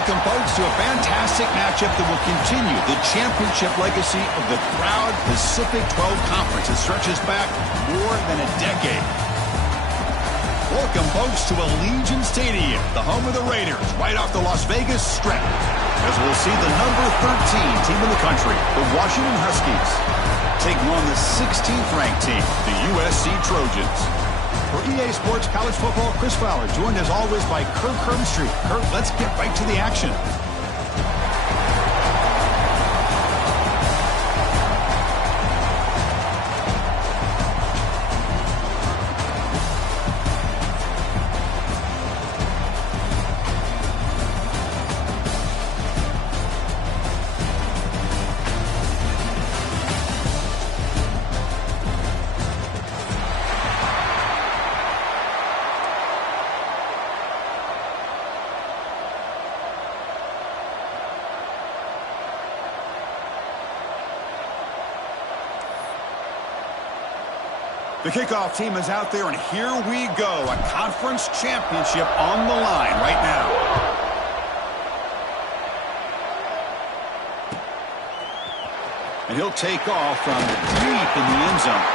Welcome, folks, to a fantastic matchup that will continue the championship legacy of the proud Pacific 12 Conference. It stretches back more than a decade. Welcome, folks, to Allegiant Stadium, the home of the Raiders, right off the Las Vegas Strip, as we'll see the number 13 team in the country, the Washington Huskies, taking on the 16th-ranked team, the USC Trojans. For EA Sports College Football, Chris Fowler, joined as always by Kirk Herbstreit. Kirk, let's get right to the action. The kickoff team is out there, and here we go. A conference championship on the line right now. And he'll take off from deep in the end zone.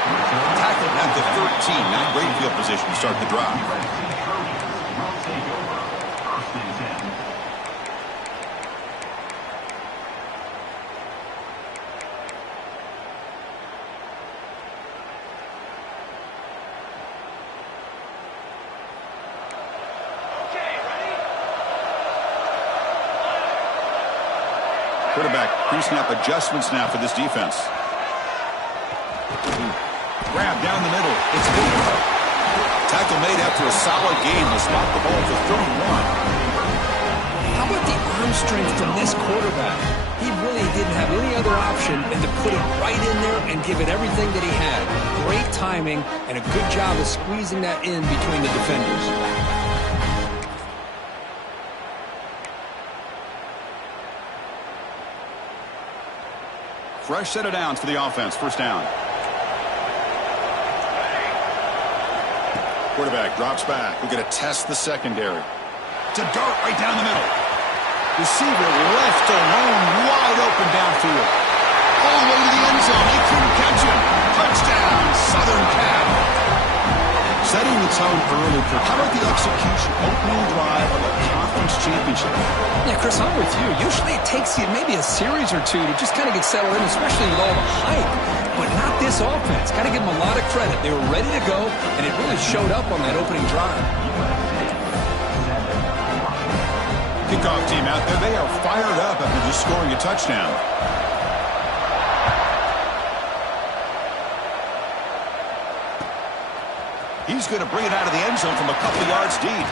Tackled at the 13. Not great field position to start the drive. Quarterback pre-snap adjustments now for this defense. Grab down the middle. It's good. Tackle made after a solid game. They'll spot the ball for 31. How about the arm strength from this quarterback? He really didn't have any other option than to put it right in there and give it everything that he had. Great timing and a good job of squeezing that in between the defenders. Fresh set of downs for the offense. First down. Quarterback drops back. We're going to test the secondary. To dart right down the middle. Receiver left alone, wide open downfield. All the way to the end zone. They couldn't catch him. Touchdown, Southern Cal. Setting the tone early. How about the execution? Opening drive of a conference championship. Yeah, Chris, I'm with you. Usually it takes you maybe a series or two to just kind of get settled in, especially with all the hype. But not this offense. Got to give them a lot of credit. They were ready to go, and it really showed up on that opening drive. Kickoff team out there. They are fired up after just scoring a touchdown. He's going to bring it out of the end zone from a couple yards deep.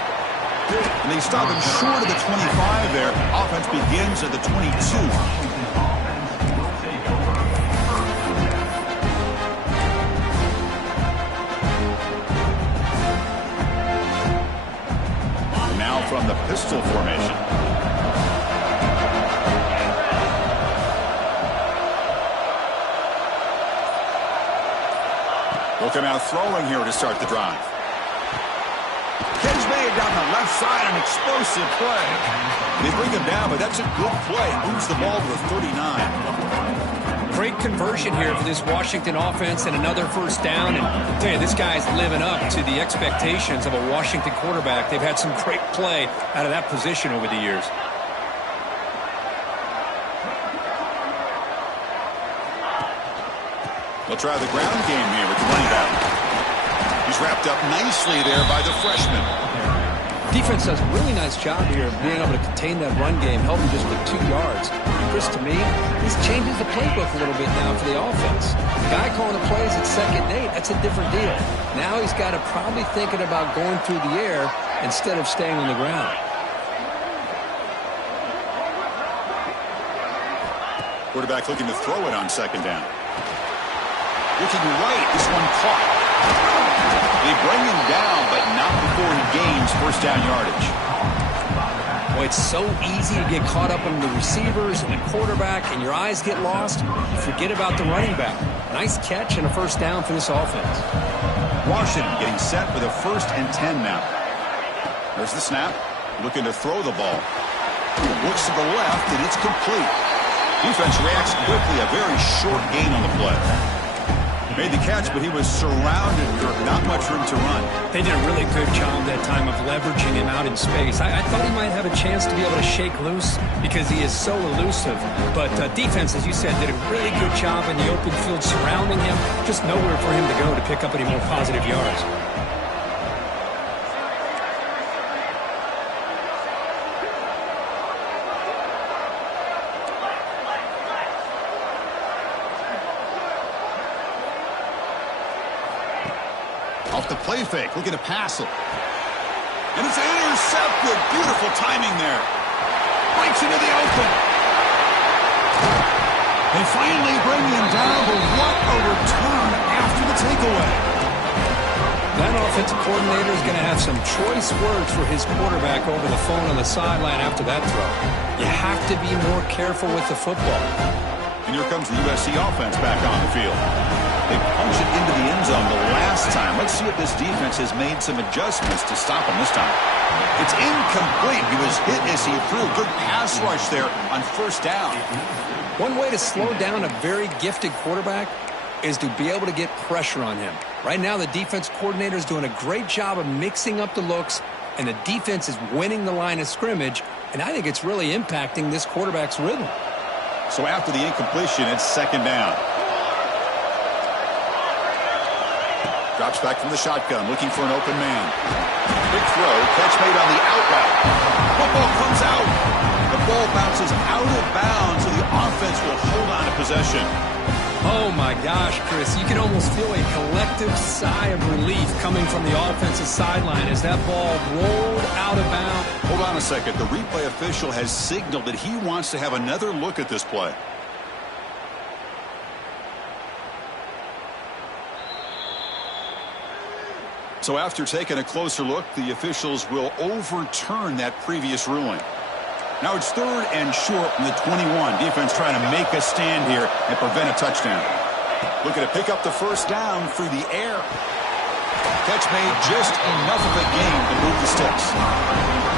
And they stop him short of the 25 there. Offense begins at the 22. Now from the pistol formation. They'll come out throwing here to start the drive. Catch made down the left side, an explosive play. They bring him down, but that's a good play. Moves the ball to the 39. Great conversion here for this Washington offense and another first down. And I'll tell you, this guy's living up to the expectations of a Washington quarterback. They've had some great play out of that position over the years. They'll try the ground game here with the running back. He's wrapped up nicely there by the freshman. Defense does a really nice job here of being able to contain that run game, helping just with 2 yards. And Chris, to me, this changes the playbook a little bit now for the offense. The guy calling the plays at 2nd and 8, that's a different deal. Now he's got to probably thinking about going through the air instead of staying on the ground. Quarterback looking to throw it on 2nd down. Looking right, this one caught. They bring him down, but not before he gains first down yardage. Boy, it's so easy to get caught up in the receivers and the quarterback, and your eyes get lost. You forget about the running back. Nice catch and a first down for this offense. Washington getting set with a 1st and 10 now. There's the snap. Looking to throw the ball. Looks to the left, and it's complete. Defense reacts quickly. A very short gain on the play. Made the catch, but he was surrounded. Not much room to run. They did a really good job that time of leveraging him out in space. I thought he might have a chance to be able to shake loose because he is so elusive. But defense, as you said, did a really good job in the open field surrounding him. Just nowhere for him to go to pick up any more positive yards. Off the play fake, looking to pass it. And it's intercepted. Beautiful timing there. Breaks into the open. They finally bring him down, but what a return after the takeaway. That offensive coordinator is going to have some choice words for his quarterback over the phone on the sideline after that throw. You have to be more careful with the football. And here comes the USC offense back on the field. They punched it into the end zone the last time. Let's see if this defense has made some adjustments to stop him this time. It's incomplete. He was hit as he threw. Good pass rush there on first down. One way to slow down a very gifted quarterback is to be able to get pressure on him. Right now, the defense coordinator is doing a great job of mixing up the looks, and the defense is winning the line of scrimmage, and I think it's really impacting this quarterback's rhythm. So after the incompletion, it's second down. Drops back from the shotgun, looking for an open man. Big throw, catch made on the out route. Football comes out. The ball bounces out of bounds, so the offense will hold on to possession. Oh, my gosh, Chris. You can almost feel a collective sigh of relief coming from the offensive sideline as that ball rolled out of bounds. Hold on a second. The replay official has signaled that he wants to have another look at this play. So after taking a closer look, the officials will overturn that previous ruling. Now it's third and short from the 21. Defense trying to make a stand here and prevent a touchdown. Looking to pick up the first down through the air. Catch made just enough of a gain to move the sticks.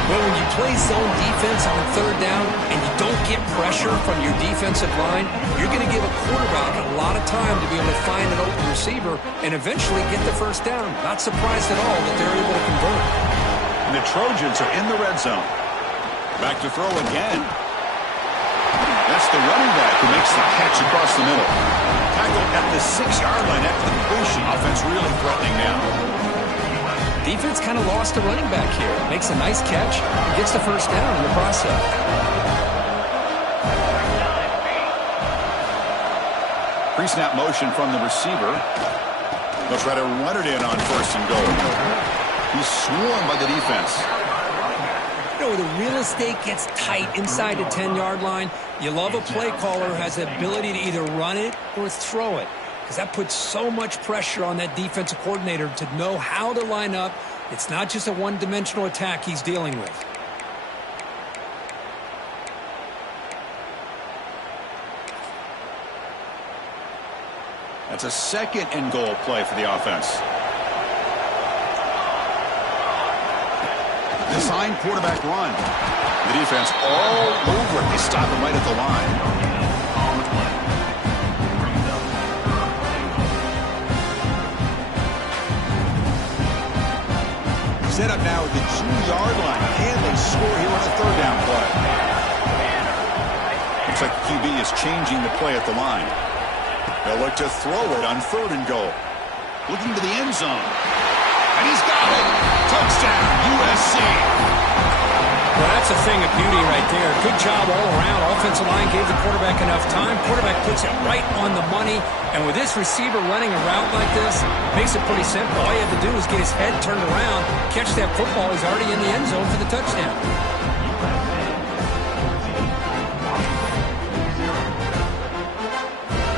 Well, when you play zone defense on third down and you don't get pressure from your defensive line, you're going to give a quarterback a lot of time to be able to find an open receiver and eventually get the first down. Not surprised at all that they're able to convert. And the Trojans are in the red zone. Back to throw again. That's the running back who makes the catch across the middle. Tackled at the 6-yard line after the completion. Offense really threatening now. Defense kind of lost a running back here. Makes a nice catch and gets the first down in the process. Pre-snap motion from the receiver. They'll try to run it in on first and goal. He's swarmed by the defense. You know, the real estate gets tight inside the 10-yard line. You love a play caller who has the ability to either run it or throw it, because that puts so much pressure on that defensive coordinator to know how to line up. It's not just a one-dimensional attack he's dealing with. That's a second and goal play for the offense. Design quarterback run. The defense all over it. They stop him right at the line. Set up now at the 2-yard line. And they score here on a third down play. Looks like the QB is changing the play at the line. They'll look to throw it on third and goal. Looking to the end zone. And he's got it. Touchdown, USC. Well, that's a thing of beauty right there. Good job all around. Offensive line gave the quarterback enough time. Quarterback puts it right on the money. And with this receiver running a route like this, makes it pretty simple. All you have to do is get his head turned around, catch that football. He's already in the end zone for the touchdown.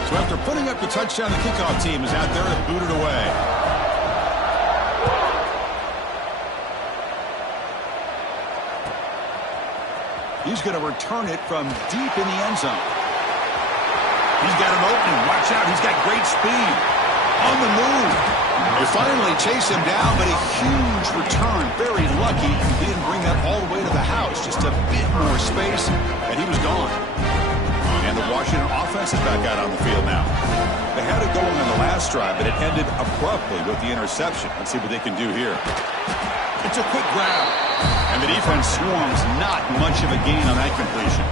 So after putting up the touchdown, the kickoff team is out there to boot it away. He's going to return it from deep in the end zone. He's got an opening. Watch out. He's got great speed. On the move. They finally chase him down, but a huge return. Very lucky he didn't bring that all the way to the house. house. Just a bit more space, and he was gone. And the Washington offense is back out on the field now. They had it going on the last drive, but it ended abruptly with the interception. Let's see what they can do here. It's a quick grab. And the defense swarms. Not much of a gain on that completion.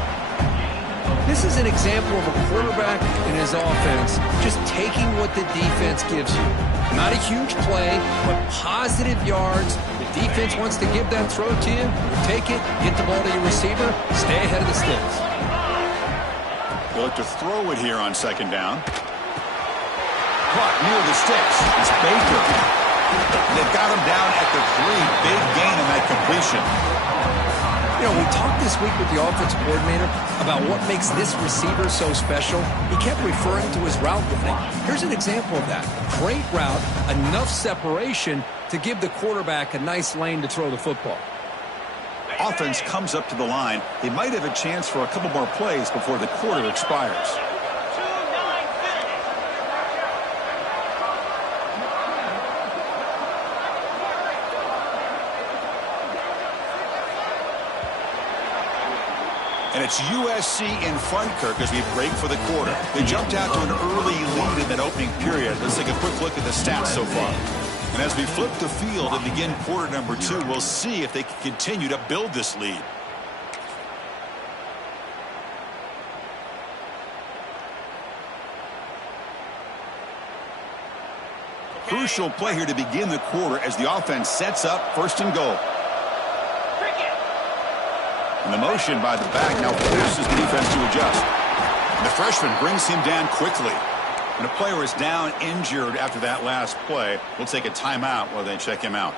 This is an example of a quarterback and his offense just taking what the defense gives you. Not a huge play, but positive yards. The defense wants to give that throw to you. You take it, get the ball to your receiver, stay ahead of the sticks. They'll look to throw it here on second down. Caught near the sticks. It's Baker. They've got him down at the 3. Big gain on that completion. You know, we talked this week with the offensive coordinator about what makes this receiver so special. He kept referring to his route running. Here's an example of that. Great route, enough separation to give the quarterback a nice lane to throw the football. Offense comes up to the line. They might have a chance for a couple more plays before the quarter expires. And it's USC in front, Kirk, as we break for the quarter. They jumped out to an early lead in that opening period. Let's take a quick look at the stats so far. And as we flip the field and begin quarter number 2, we'll see if they can continue to build this lead. Crucial play here to begin the quarter as the offense sets up first and goal. And the motion by the back now forces the defense to adjust. And the freshman brings him down quickly. And a player is down injured after that last play. We'll take a timeout while they check him out.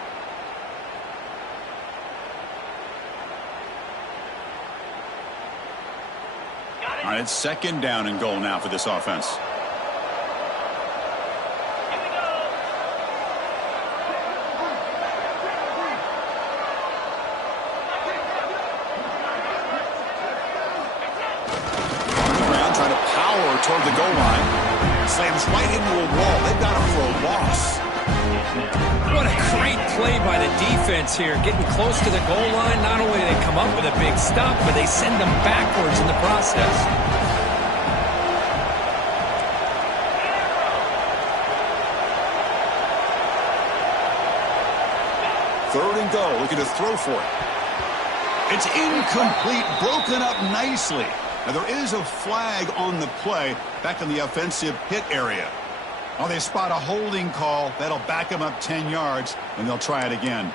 All right, it's second down and goal now for this offense. Toward the goal line. Slams right into a wall. They've got him for a loss. What a great play by the defense here. Getting close to the goal line. Not only do they come up with a big stop, but they send them backwards in the process. Third and goal. Looking to throw for it. It's incomplete. Broken up nicely. Now, there is a flag on the play back in the offensive hit area. Well, they spot a holding call. That'll back them up 10 yards, and they'll try it again.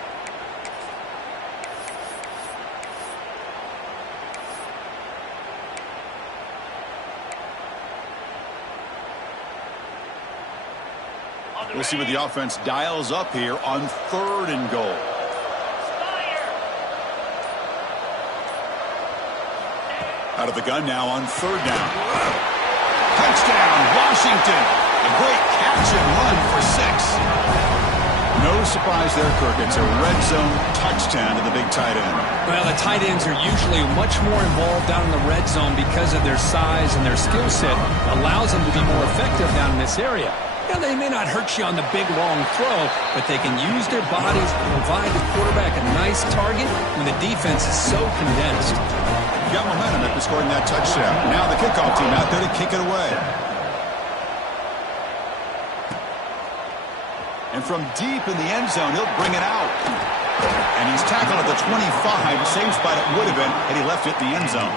We'll see what the offense dials up here on third and goal. Out of the gun now on third down. Touchdown, Washington. A great catch and run for 6. No surprise there, Kirk. It's a red zone touchdown to the big tight end. Well, the tight ends are usually much more involved down in the red zone because of their size and their skill set. Allows them to be more effective down in this area. Now, they may not hurt you on the big, long throw, but they can use their bodies to provide the quarterback a nice target when the defense is so condensed. Got momentum after scoring that touchdown. Now the kickoff team out there to kick it away. And from deep in the end zone, he'll bring it out. And he's tackled at the 25. Same spot it would have been had he left it in the end zone.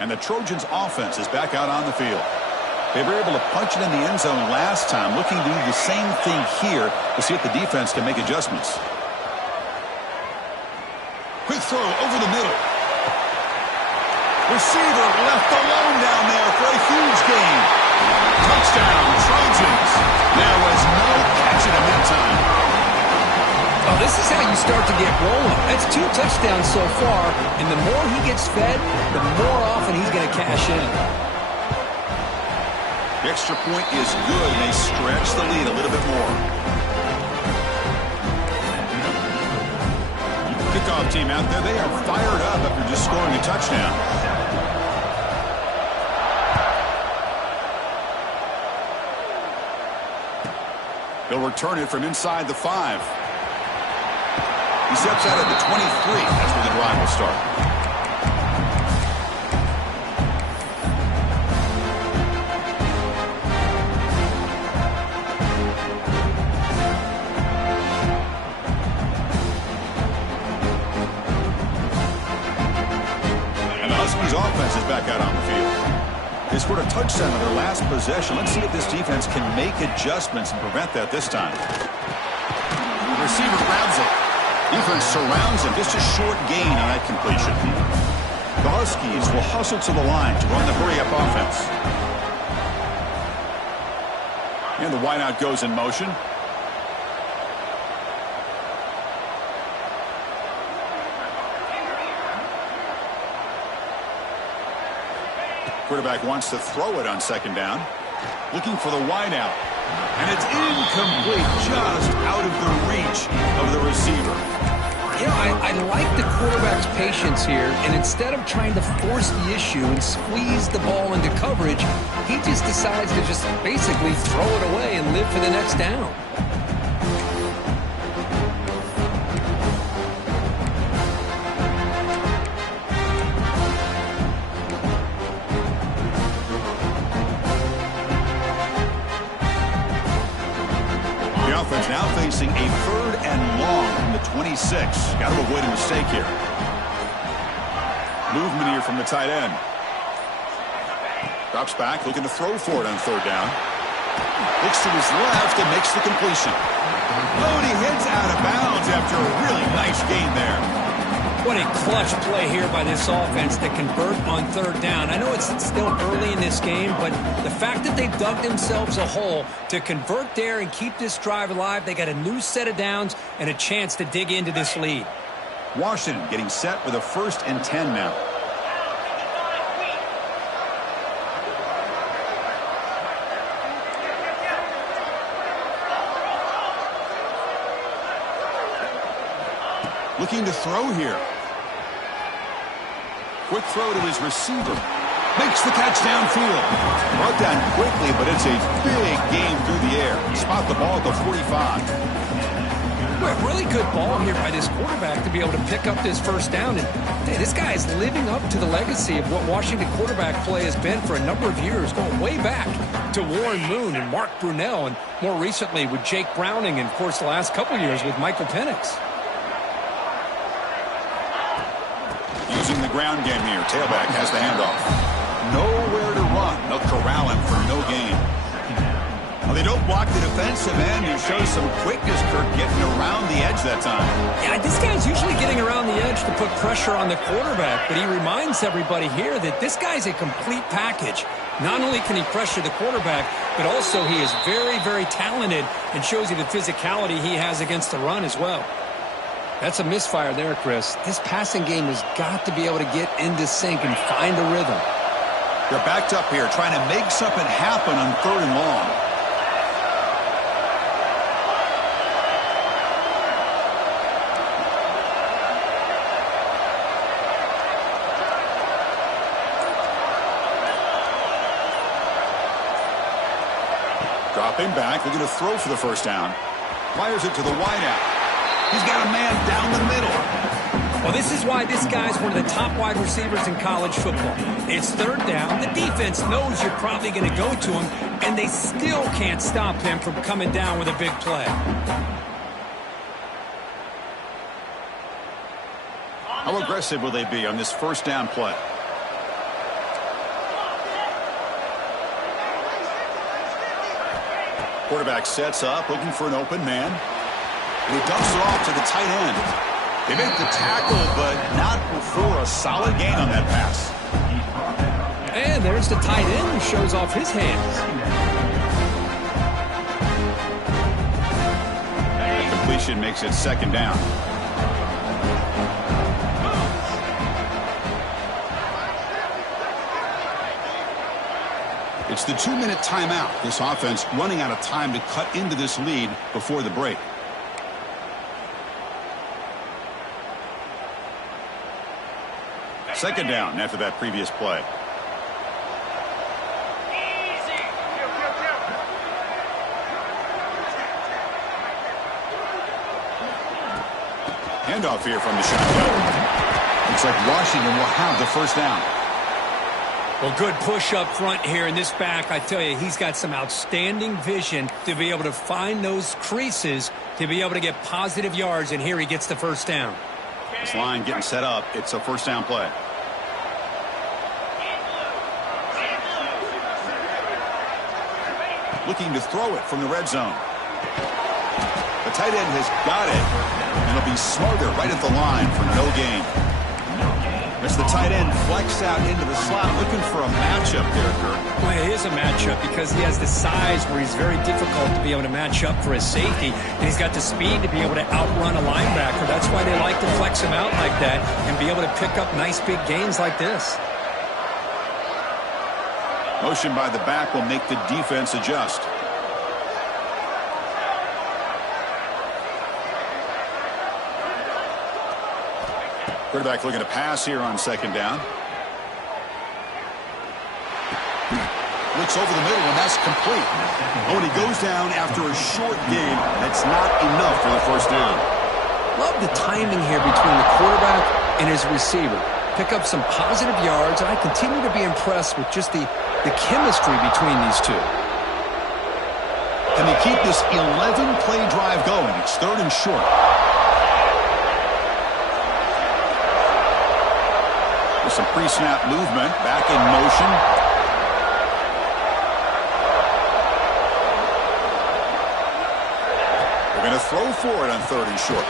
And the Trojans' offense is back out on the field. They were able to punch it in the end zone last time, looking to do the same thing here to see if the defense can make adjustments. Quick throw over the middle. Receiver left alone down there for a huge gain. Touchdown, Trojans. There was no catch in the meantime. Oh, this is how you start to get rolling. That's 2 touchdowns so far, and the more he gets fed, the more often he's going to cash in. The extra point is good, and they stretch the lead a little bit more. kickoff team out there, they are fired up after just scoring a touchdown. They'll return it from inside the 5. He steps out at the 23. That's where the drive will start. Offense is back out on the field. They scored a touchdown on their last possession. Let's see if this defense can make adjustments and prevent that this time. The receiver grabs it. Defense surrounds him. Just a short gain on that completion. The Huskies will hustle to the line to run the hurry-up offense. And the wideout goes in motion. Quarterback wants to throw it on second down. Looking for the wideout. And it's incomplete, just out of the reach of the receiver. You know, I like the quarterback's patience here, and instead of trying to force the issue and squeeze the ball into coverage, he just decides to just basically throw it away and live for the next down. Now facing a 3rd and long from the 26. Got to avoid a mistake here. Movement here from the tight end. Drops back, looking to throw for it on 3rd down. Looks to his left and makes the completion. Oh, and he heads out of bounds after a really nice gain there. What a clutch play here by this offense to convert on 3rd down. I know it's still early in this game, but the fact that they dug themselves a hole to convert there and keep this drive alive, they got a new set of downs and a chance to dig into this lead. Washington getting set with a 1st and 10 now. Looking to throw here. Quick throw to his receiver. Makes the catch downfield. Brought down quickly, but it's a big game through the air. Spot the ball at the 45. Well, really good ball here by this quarterback to be able to pick up this 1st down. And hey, this guy is living up to the legacy of what Washington quarterback play has been for a number of years, going way back to Warren Moon and Mark Brunell, and more recently with Jake Browning, and of course the last couple years with Michael Penix. Using the ground game here. Tailback has the handoff. Nowhere to run. They'll corral him for no gain. Well, they don't block the defensive end. He shows some quickness, Kirk, getting around the edge that time. Yeah, this guy's usually getting around the edge to put pressure on the quarterback, but he reminds everybody here that this guy's a complete package. Not only can he pressure the quarterback, but also he is very, very talented and shows you the physicality he has against the run as well. That's a misfire there, Chris. This passing game has got to be able to get into sync and find a rhythm. They're backed up here trying to make something happen on 3rd and long. Dropping back, looking to throw for the 1st down. Fires it to the wideout. He's got a man down the middle. Well, this is why this guy's one of the top wide receivers in college football. It's 3rd down. The defense knows you're probably going to go to him, and they still can't stop him from coming down with a big play. How aggressive will they be on this 1st down play? Quarterback sets up, looking for an open man. And he dumps it off to the tight end. They make the tackle, but not before a solid gain on that pass. And there's the tight end who shows off his hands. That completion makes it 2nd down. It's the 2-minute timeout. This offense running out of time to cut into this lead before the break. Second down after that previous play. Handoff here from the shotgun. Looks like Washington will have the first down. Well, good push up front here in this back. I tell you, he's got some outstanding vision to be able to find those creases to be able to get positive yards, and here he gets the first down. This line getting set up. It's a first down play. Looking to throw it from the red zone. The tight end has got it, and it'll be Smarter right at the line for no gain. As the tight end flex out into the slot, looking for a matchup there, Kurt. Well, it is a matchup because he has the size where he's very difficult to be able to match up for his safety, and he's got the speed to be able to outrun a linebacker. That's why they like to flex him out like that and be able to pick up nice big gains like this. Motion by the back will make the defense adjust. Quarterback looking to pass here on second down. Looks over the middle, and that's complete. Oh, and he goes down after a short game. That's not enough for the first down. Love the timing here between the quarterback and his receiver. Pick up some positive yards, and I continue to be impressed with just the chemistry between these two. Can they keep this 11-play drive going? It's third and short. With some pre-snap movement, back in motion. They're going to throw for it on third and short.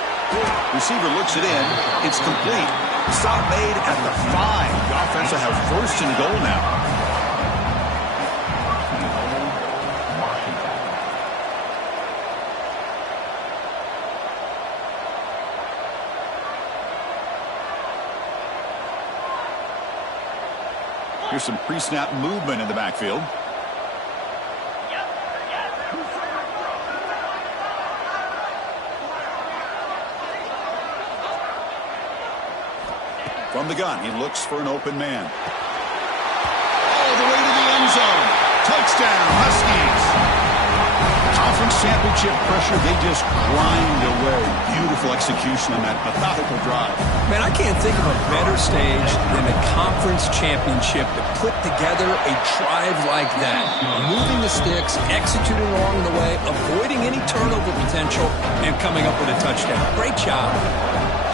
Receiver looks it in. It's complete. Stop made at the 5. The offense will have first and goal now. Here's some pre-snap movement in the backfield. From the gun, he looks for an open man. All the way to the end zone. Touchdown, Huskies. Conference championship pressure, they just grind away. Beautiful execution on that methodical drive. Man, I can't think of a better stage than the conference championship to put together a drive like that. Moving the sticks, executing along the way, avoiding any turnover potential, and coming up with a touchdown. Great job.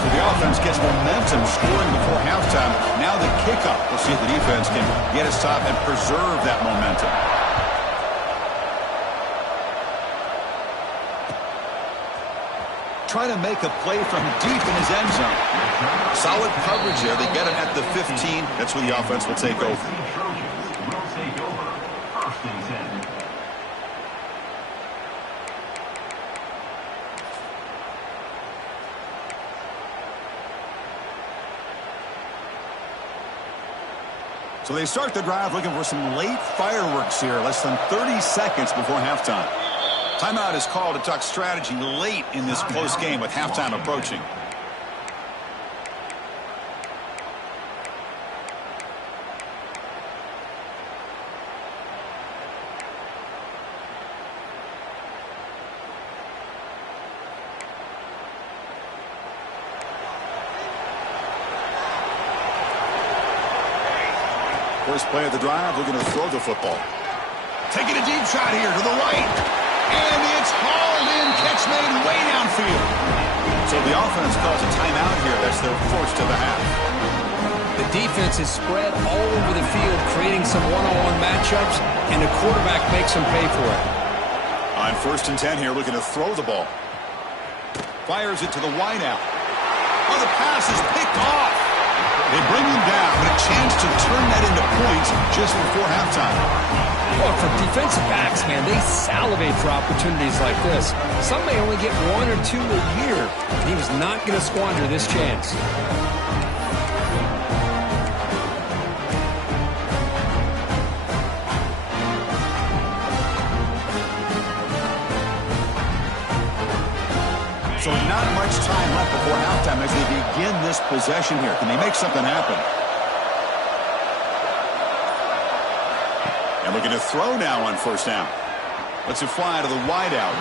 So the offense gets momentum scoring before halftime. Now the kickoff. We'll see if the defense can get a stop and preserve that momentum. Trying to make a play from deep in his end zone. Solid coverage there. They get him at the 15. That's where the offense will take over. So they start the drive looking for some late fireworks here. Less than 30 seconds before halftime. Timeout is called to talk strategy late in this close game with halftime approaching. First play of the drive, looking to throw the football. Taking a deep shot here to the right. And it's hauled in, catch made way downfield. So the offense calls a timeout here. That's their first of the half. The defense is spread all over the field, creating some one-on-one matchups, and the quarterback makes them pay for it. On first and 10 here, looking to throw the ball. Fires it to the wideout. Oh, the pass is picked off. They bring him down, but a chance to turn that into points just before halftime. Well, for defensive backs, man, they salivate for opportunities like this. Some may only get 1 or 2 a year. He was not going to squander this chance. So not much time left before halftime as they begin this possession here. Can they make something happen? Looking to throw now on first down. Lets it fly to the wideout.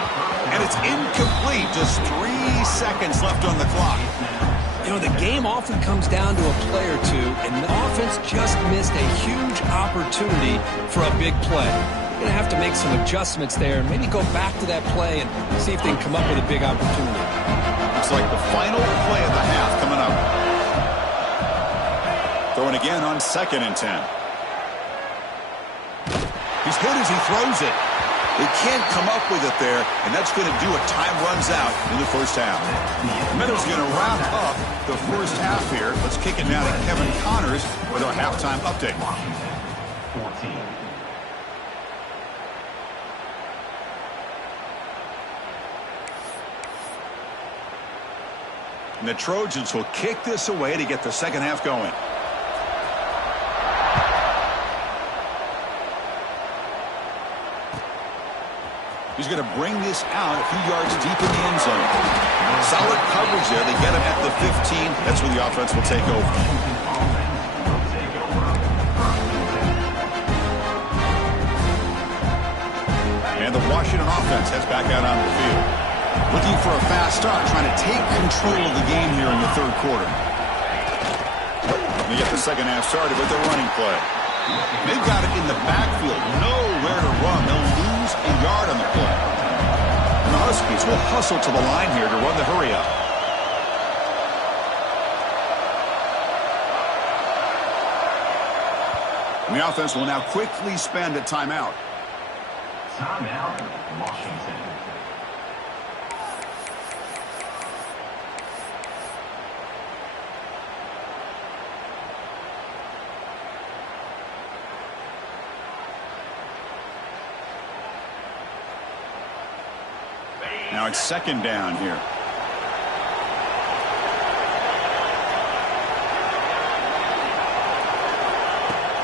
And it's incomplete. Just 3 seconds left on the clock. You know, the game often comes down to a play or two, and the offense just missed a huge opportunity for a big play. You're going to have to make some adjustments there and maybe go back to that play and see if they can come up with a big opportunity. Looks like the final play of the half coming up. Throwing again on 2nd and 10. He's hit as he throws it. They can't come up with it there, and that's going to do it. Time runs out in the first half. The Meadows going to wrap up the first half here. Let's kick it now to Kevin Connors with our halftime update. 14. And the Trojans will kick this away to get the second half going. He's going to bring this out a few yards deep in the end zone. Solid coverage there. They get him at the 15. That's where the offense will take over. And the Washington offense heads back out on the field. Looking for a fast start, trying to take control of the game here in the third quarter. They get the second half started with their running play. They've got it in the backfield. Nowhere to run. They'll lose a yard on the play. And the Huskies will hustle to the line here to run the hurry up. And the offense will now quickly spend a timeout. Timeout, Washington. Now it's second down here.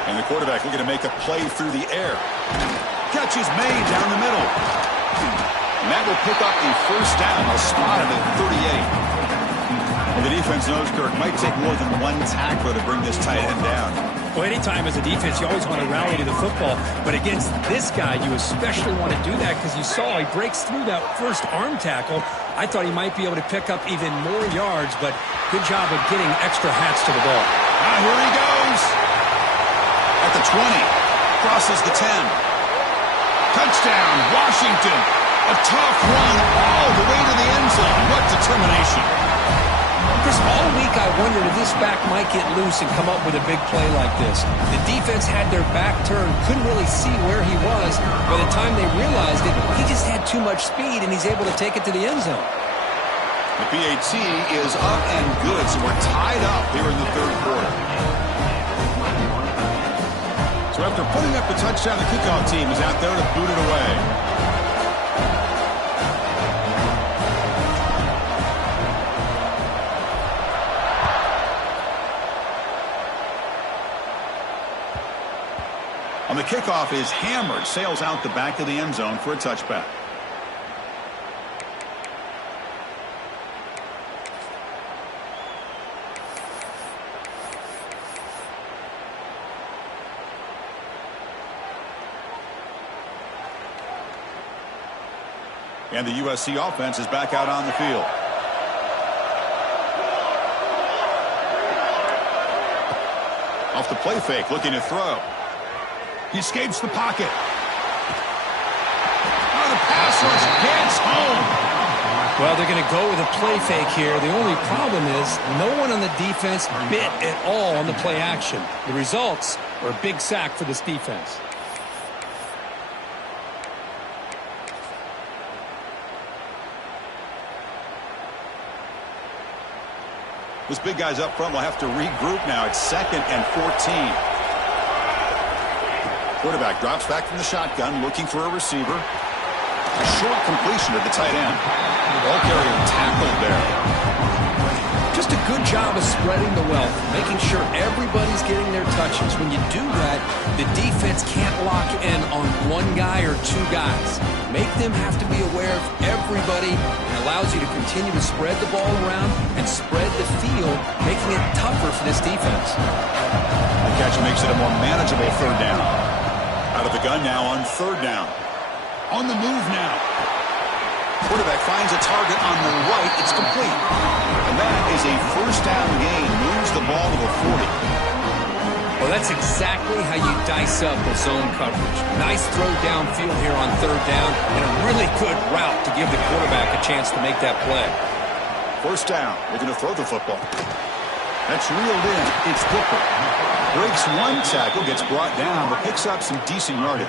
And the quarterback looking to make a play through the air. Catch is made down the middle. And that will pick up the first down. They'll spot it at 38. Well, the defense knows, Kirk, might take more than one tackler to bring this tight end down. Well, anytime as a defense, you always want to rally to the football. But against this guy, you especially want to do that because you saw he breaks through that first arm tackle. I thought he might be able to pick up even more yards, but good job of getting extra hats to the ball. Ah, here he goes. At the 20. Crosses the 10. Touchdown, Washington. A tough run all the way to the end zone. What determination. Chris, all week I wondered if this back might get loose and come up with a big play like this. The defense had their back turned, couldn't really see where he was. By the time they realized it, he just had too much speed, and he's able to take it to the end zone. The PAT is up and good, so we're tied up here in the third quarter. So after putting up the touchdown, the kickoff team is out there to boot it away. On the kickoff is hammered, sails out the back of the end zone for a touchback. And the USC offense is back out on the field. Off the play fake, looking to throw. He escapes the pocket. Oh, the pass rush gets home. Well, they're going to go with a play fake here. The only problem is no one on the defense bit at all on the play action. The results are a big sack for this defense. Those big guys up front will have to regroup now. It's 2nd and 14. Quarterback drops back from the shotgun, looking for a receiver. A short completion to the tight end. Ball carrier tackled there. Just a good job of spreading the wealth, making sure everybody's getting their touches. When you do that, the defense can't lock in on one guy or two guys. Make them have to be aware of everybody. It allows you to continue to spread the ball around and spread the field, making it tougher for this defense. The catch makes it a more manageable third down. Out of the gun now on third down. On the move now. Quarterback finds a target on the right. It's complete. And that is a first down gain. Moves the ball to the 40. Well, that's exactly how you dice up a zone coverage. Nice throw downfield here on third down, and a really good route to give the quarterback a chance to make that play. First down. They're going to throw the football. That's reeled in. It's Dipper. Breaks one tackle, gets brought down, but picks up some decent yardage.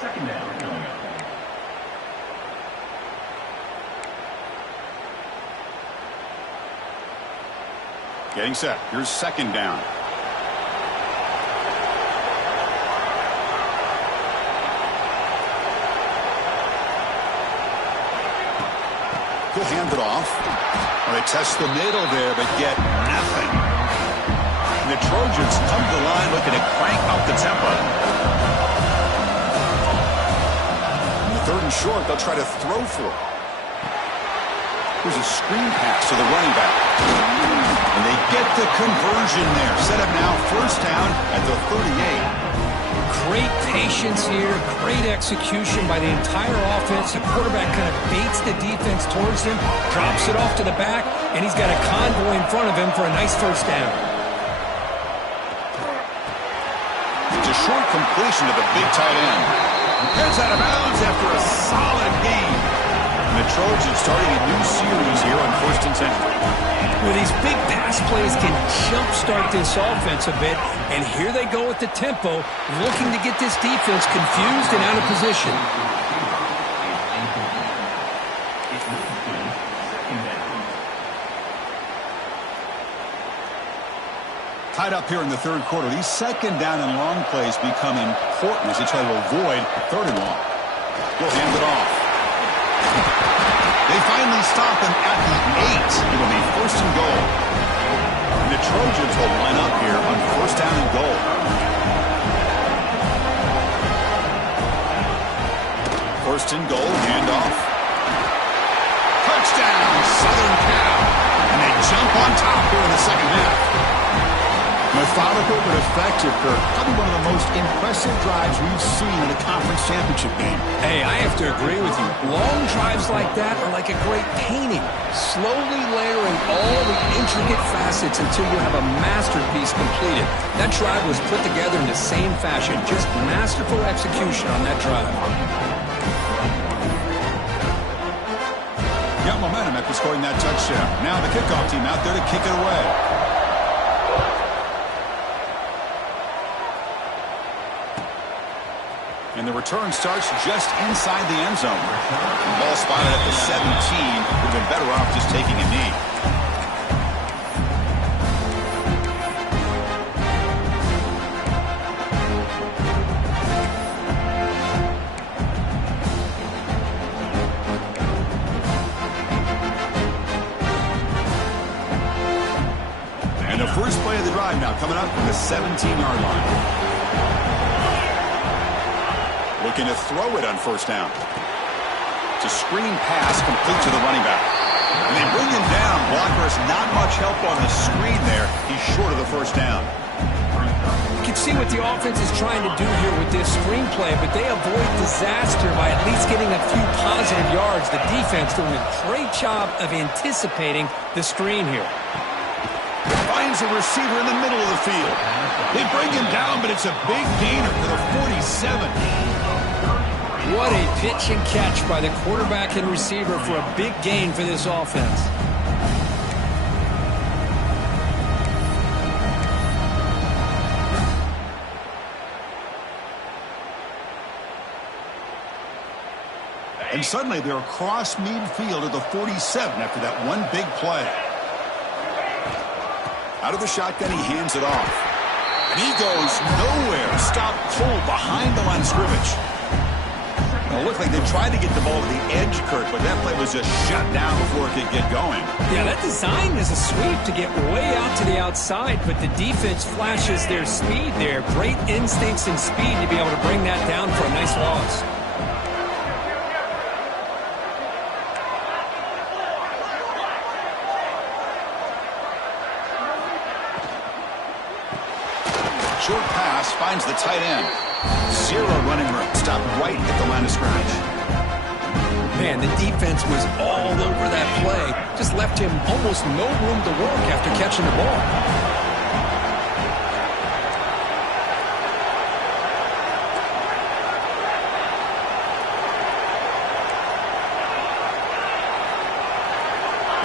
Second down coming up. Getting set. Here's second down. He'll hand it off. Well, they test the middle there, but get nothing. And the Trojans come to the line looking to crank up the tempo. On the third and short, they'll try to throw for it. Here's a screen pass to the running back. And they get the conversion there. Set up now first down at the 38. Great patience here, great execution by the entire offense. The quarterback kind of baits the defense towards him, drops it off to the back, and he's got a convoy in front of him for a nice first down. It's a short completion to the big tight end. Heads out of bounds after a solid game. And the Trojans starting a new series here on 1st and 10. Well, these big pass plays can jumpstart this offense a bit, and here they go with the tempo, looking to get this defense confused and out of position. Tied up here in the third quarter. These second down and long plays become important as they try to avoid third and long. He'll hand it off. They finally stop him at the 8. It'll be first and goal. And the Trojans will line up here on first down and goal. First and goal, handoff. Touchdown, Southern Cal. And they jump on top here in the second half. Methodical but effective, Kirk. Probably one of the most impressive drives we've seen in a conference championship game. Hey, I have to agree with you. Long drives like that are like a great painting. Slowly layering all the intricate facets until you have a masterpiece completed. That drive was put together in the same fashion. Just masterful execution on that drive. Got momentum after scoring that touchdown. Now the kickoff team out there to kick it away. And the return starts just inside the end zone. The ball spotted at the 17. Would have been better off just taking a knee. And the first play of the drive now coming up from the 17-yard line. Looking to throw it on first down. It's a screen pass complete to the running back. And they bring him down. Blocker has not much help on the screen there. He's short of the first down. You can see what the offense is trying to do here with this screenplay, but they avoid disaster by at least getting a few positive yards. The defense doing a great job of anticipating the screen here. Finds a receiver in the middle of the field. They bring him down, but it's a big gainer for the 47. What a pitch and catch by the quarterback and receiver for a big gain for this offense. And suddenly they're across midfield at the 47 after that one big play. Out of the shotgun, he hands it off. And he goes nowhere. Stop cold behind the line of scrimmage. It looked like they tried to get the ball to the edge, Kirk, but that play was just shut down before it could get going. Yeah, that design is a sweep to get way out to the outside, but the defense flashes their speed there. Great instincts and speed to be able to bring that down for a nice loss. Short pass finds the tight end. Zero running room. Stopped right at the line of scrimmage. Man, the defense was all over that play. Just left him almost no room to work after catching the ball.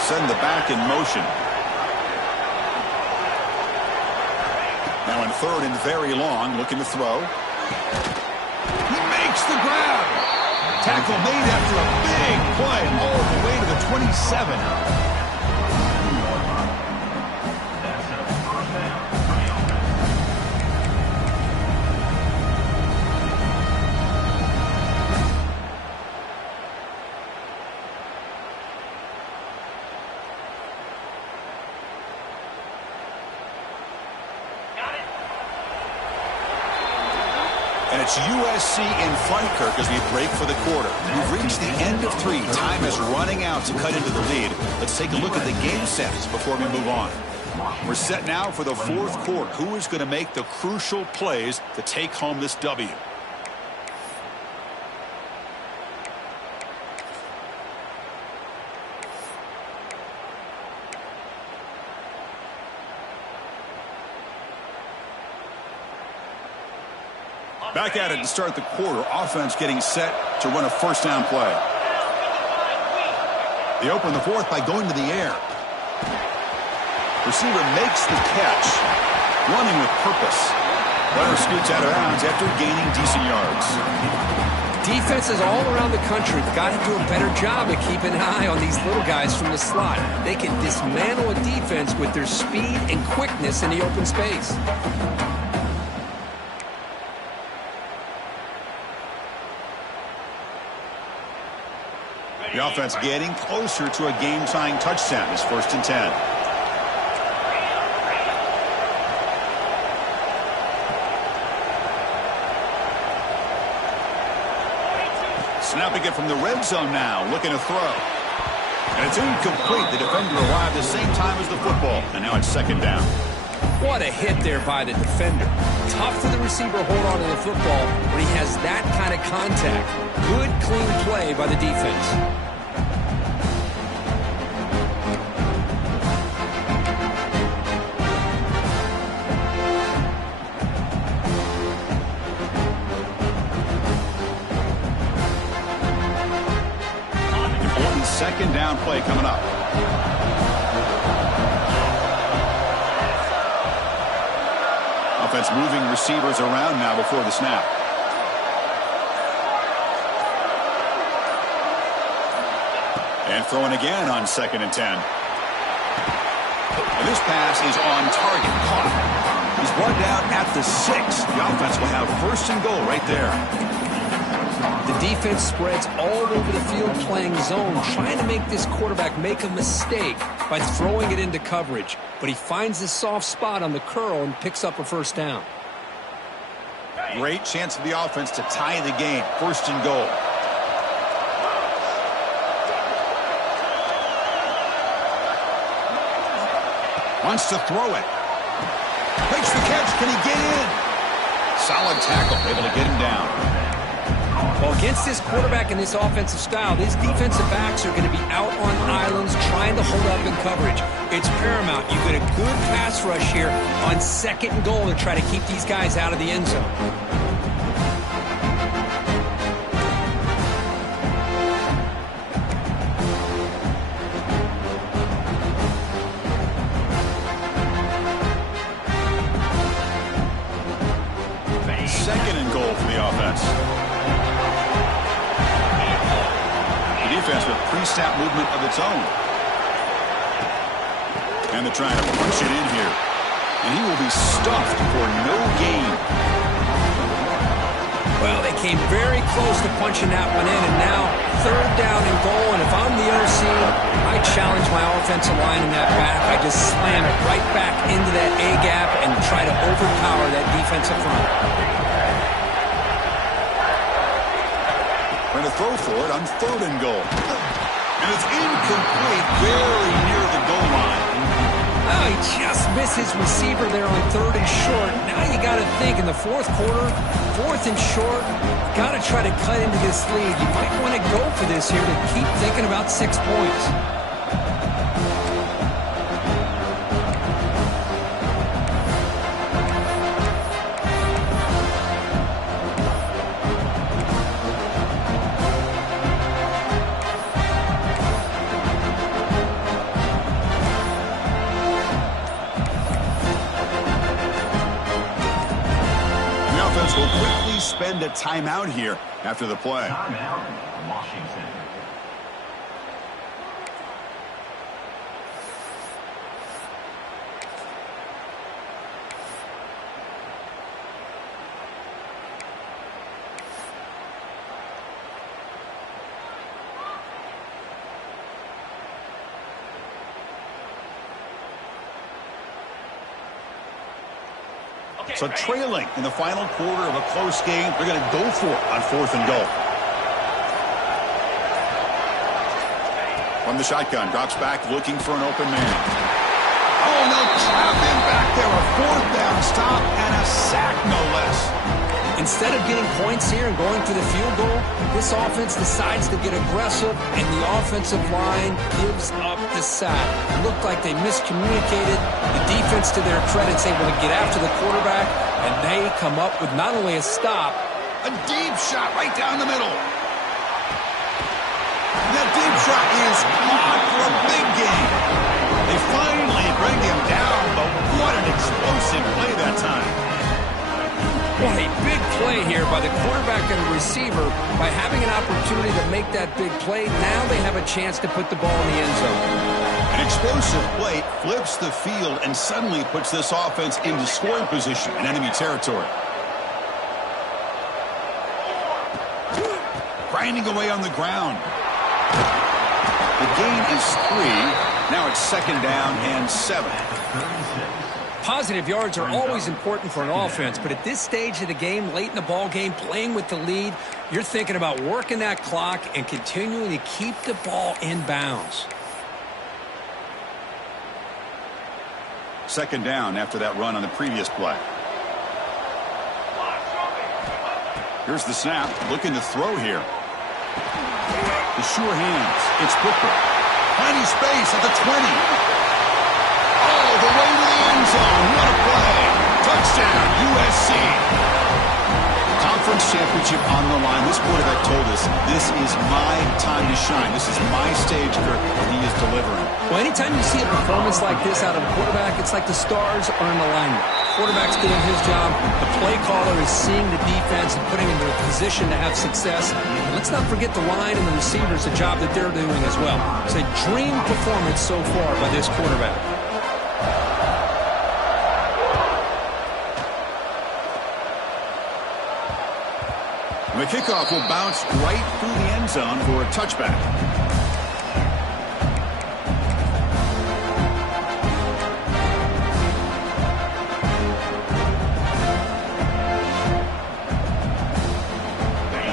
Send the back in motion. Now in third and very long, looking to throw. He makes the grab. Tackle made after a big play all the way to the 27. That's a first down for the offense. And it's USC in front, Kirk, as we break for the quarter. We've reached the end of 3. Time is running out to cut into the lead. Let's take a look at the game sets before we move on. We're set now for the fourth quarter. Who is going to make the crucial plays to take home this W? Back at it to start the quarter. Offense getting set to run a first down play. They open the fourth by going to the air. Receiver makes the catch. Running with purpose. Runner scoots out of bounds after gaining decent yards. Defenses all around the country have got to do a better job of keeping an eye on these little guys from the slot. They can dismantle a defense with their speed and quickness in the open space. The offense getting closer to a game-tying touchdown. It's 1st and 10. Snapping it from the red zone now, looking to throw. And it's incomplete. The defender arrived the same time as the football. And now it's 2nd down. What a hit there by the defender. Tough for the receiver to hold on to the football when he has that kind of contact. Good, clean play by the defense. Important 2nd down play coming up. Offense moving receivers around now before the snap. And throwing again on 2nd and 10. And this pass is on target. Caught. He's brought down at the 6. The offense will have 1st and goal right there. The defense spreads all over the field playing zone, trying to make this quarterback make a mistake by throwing it into coverage. But he finds this soft spot on the curl and picks up a 1st down. Great chance for the offense to tie the game. 1st and goal. Wants to throw it. Makes the catch. Can he get in? Solid tackle. Able to get him down. Well, against this quarterback and this offensive style, these defensive backs are going to be out on islands trying to hold up in coverage. It's paramount. You get a good pass rush here on 2nd and goal to try to keep these guys out of the end zone. Second and goal for the offense. The defense with pre-snap movement of its own. And they're trying to punch it in here. And he will be stuffed for no gain. Well, they came very close to punching that one in, and now 3rd down and goal. And if I'm the OC, I challenge my offensive line in that back. I just slam it right back into that A-gap and try to overpower that defensive front. Going to throw for it on 3rd and goal. And it's incomplete, very near the goal line. Oh, he just missed miss his receiver there on 3rd and short. Now you got to think in the 4th quarter, 4th and short, got to try to cut into this lead. You might want to go for this here to keep thinking about 6 points. Will quickly spend a timeout here after the play. Timeout, Washington. So trailing in the final quarter of a close game, they're going to go for it on 4th and goal. From the shotgun, drops back looking for an open man. Oh, no, trapped him back there. A 4th down stop and a sack, no less. Instead of getting points here and going for the field goal, this offense decides to get aggressive, and the offensive line gives up the sack. It looked like they miscommunicated. The defense, to their credit, is able to get after the quarterback, and they come up with not only a stop. A deep shot right down the middle. That deep shot is caught for a big gain. They finally bring him down, but what an explosive play that time. What a big play here by the quarterback and the receiver. By having an opportunity to make that big play, now they have a chance to put the ball in the end zone. An explosive play flips the field and suddenly puts this offense into scoring position in enemy territory. Grinding away on the ground. The gain is 3. Now it's 2nd down and 7. Positive yards are always important for an offense, but at this stage of the game, late in the ball game, playing with the lead, you're thinking about working that clock and continuing to keep the ball in bounds. 2nd down after that run on the previous play. Here's the snap, looking to throw here. The sure hands, it's Booker. Finding space at the 20. All the way to the end zone. What a play. Touchdown, USC. Conference championship on the line. This quarterback told us, this is my time to shine. This is my stage, Kirk, and he is delivering. Well, anytime you see a performance like this out of a quarterback, it's like the stars are in alignment. Quarterback's doing his job. The play caller is seeing the defense and putting them in a position to have success. And let's not forget the line and the receivers, the job that they're doing as well. It's a dream performance so far by this quarterback. The kickoff will bounce right through the end zone for a touchback.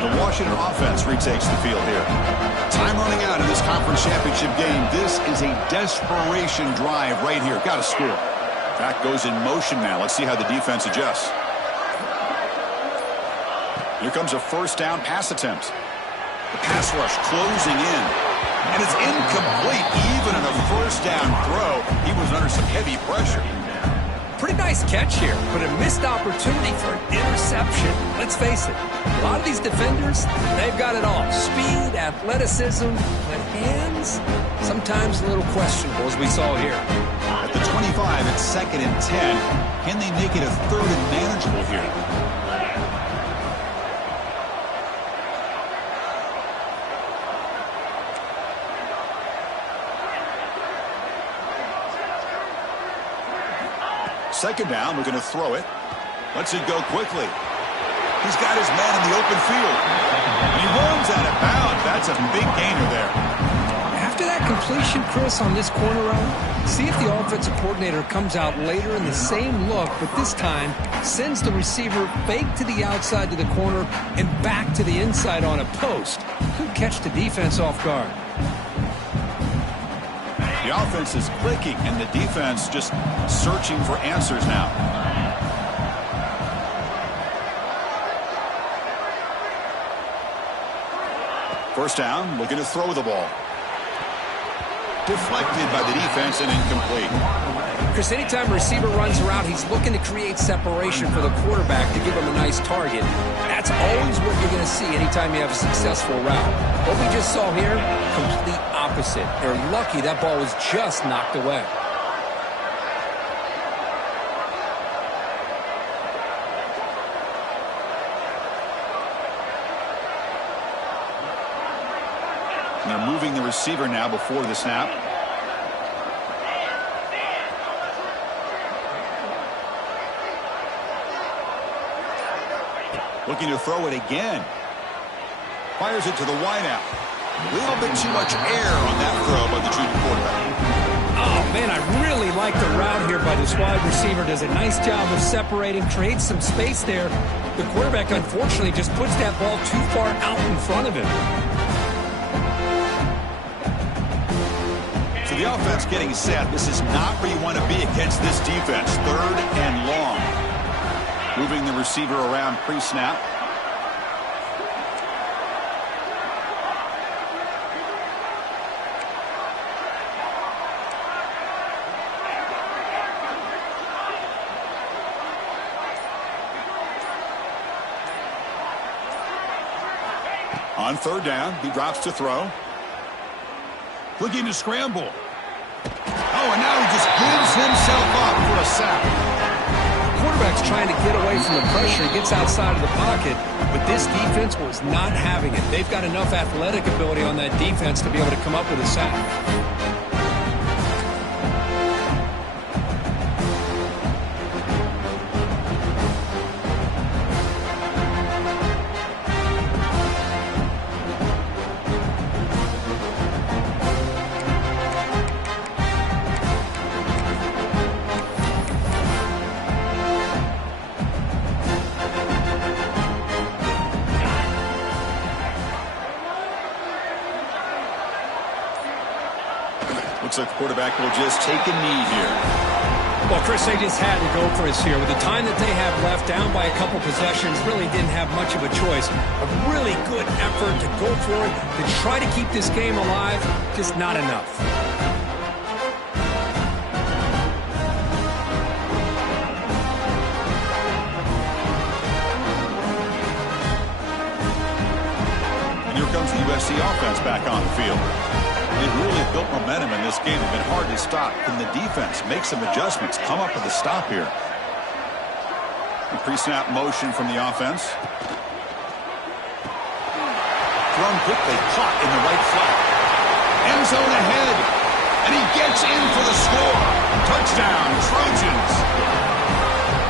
The Washington offense retakes the field here. Time running out in this conference championship game. This is a desperation drive right here. Got to score. That goes in motion now. Let's see how the defense adjusts. Here comes a 1st down pass attempt. The pass rush closing in. And it's incomplete. Even on a 1st down throw, he was under some heavy pressure. Pretty nice catch here, but a missed opportunity for an interception. Let's face it, a lot of these defenders, they've got it all. Speed, athleticism, but hands, sometimes a little questionable, as we saw here. At the 25, it's 2nd and 10. Can they make it a 3rd and manageable here? Second down, we're going to throw it. Lets it go quickly. He's got his man in the open field. And he runs out of bounds. That's a big gainer there. After that completion, Chris, on this corner route, see if the offensive coordinator comes out later in the same look, but this time sends the receiver fake to the outside to the corner and back to the inside on a post. Could catch the defense off guard. The offense is clicking, and the defense just searching for answers now. First down, looking to throw the ball. Deflected by the defense and incomplete. Chris, anytime a receiver runs around, he's looking to create separation for the quarterback to give him a nice target. That's always what you're going to see anytime you have a successful route. What we just saw here, complete opposite. They're lucky that ball was just knocked away. And they're moving the receiver now before the snap. Looking to throw it again. Fires it to the wideout. A little bit too much air on that throw by the junior quarterback. Oh, man, I really like the route here by this wide receiver. Does a nice job of separating, creates some space there. The quarterback, unfortunately, just puts that ball too far out in front of him. So the offense getting set. This is not where you want to be against this defense. 3rd and long. Moving the receiver around pre-snap. On 3rd down, he drops to throw. Looking to scramble. Oh, and now he just gives himself up for a sack. The quarterback's trying to get away from the pressure. He gets outside of the pocket, but this defense was not having it. They've got enough athletic ability on that defense to be able to come up with a sack. Looks like the quarterback will just take a knee here. Well, Chris, they just had to go for us here. With the time that they have left, down by a couple possessions, really didn't have much of a choice. A really good effort to go for it, to try to keep this game alive, just not enough. And here comes the USC offense back on the field. They've really built momentum in this game. It's been hard to stop. Can the defense make some adjustments, come up with a stop here? A pre-snap motion from the offense. Thrown quickly, caught in the right flat. End zone ahead. And he gets in for the score. Touchdown, Trojans.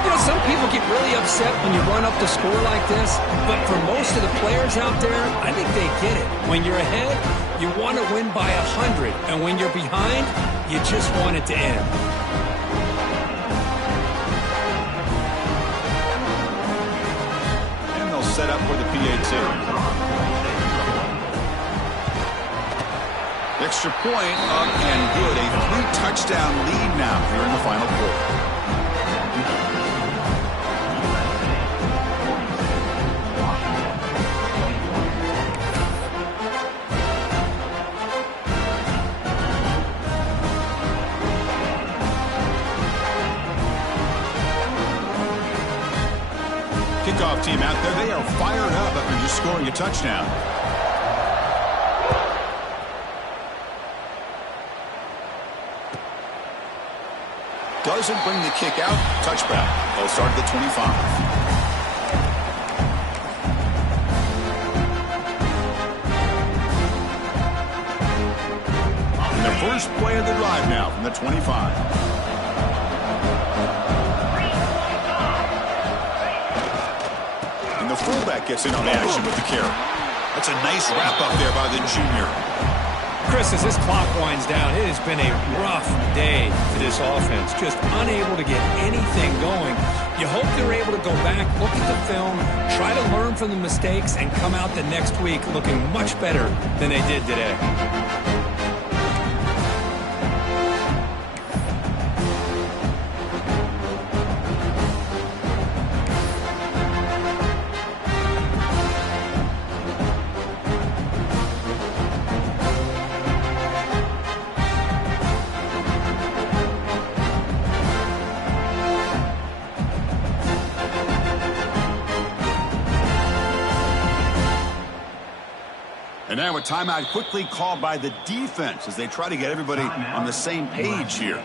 You know, some people get really upset when you run up the score like this, but for most of the players out there, I think they get it. When you're ahead, you want to win by 100, and when you're behind, you just want it to end. And they'll set up for the PAT. Extra point up and good. A 3-touchdown lead now here in the final quarter. Kickoff team out there. They are fired up after just scoring a touchdown. Doesn't bring the kick out. Touchback. They'll start at the 25. And the first play of the drive now from the 25. And the fullback gets in on the action with the carry. That's a nice wrap up there by the junior. Chris, as this clock winds down, it has been a rough day for this offense. Just unable to get anything going. You hope they're able to go back, look at the film, try to learn from the mistakes, and come out the next week looking much better than they did today. And now a timeout quickly called by the defense as they try to get everybody on the same page here.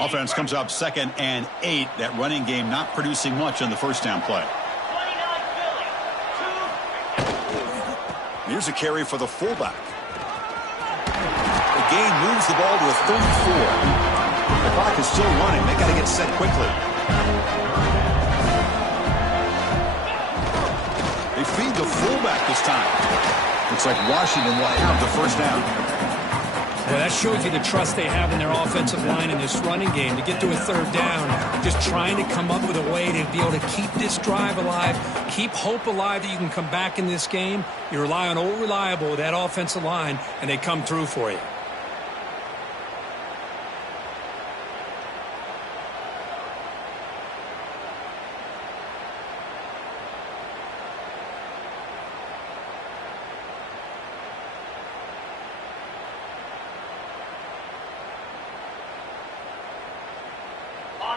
Offense comes up 2nd and 8. That running game not producing much on the first down play. Here's a carry for the fullback. The gain moves the ball to a 34. The clock is still running. They got to get set quickly. They feed the fullback this time. Looks like Washington will have the first down. Well, that shows you the trust they have in their offensive line in this running game. To get to a 3rd down, just trying to come up with a way to be able to keep this drive alive, keep hope alive that you can come back in this game. You rely on old reliable with that offensive line, and they come through for you.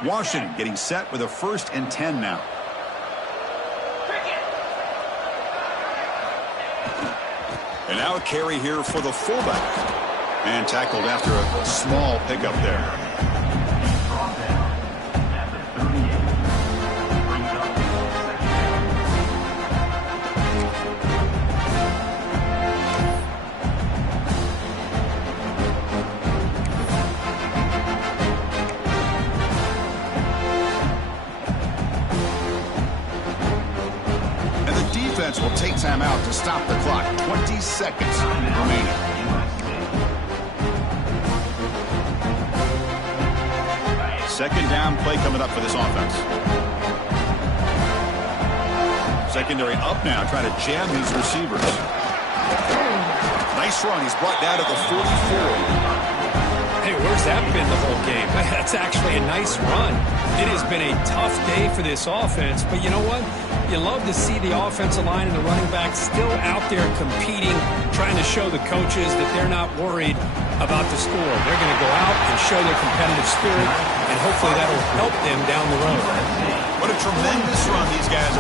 Washington getting set with a 1st and 10 now. And now a carry here for the fullback. And tackled after a small pickup there. Will take time out to stop the clock. 20 seconds remaining. Second down play coming up for this offense. Secondary up now, trying to jam these receivers. Nice run. He's brought down at the 44. Hey, where's that been the whole game? That's actually a nice run. It has been a tough day for this offense, but you know what? You love to see the offensive line and the running backs still out there competing, trying to show the coaches that they're not worried about the score. They're going to go out and show their competitive spirit, and hopefully that'll help them down the road. What a tremendous run these guys are.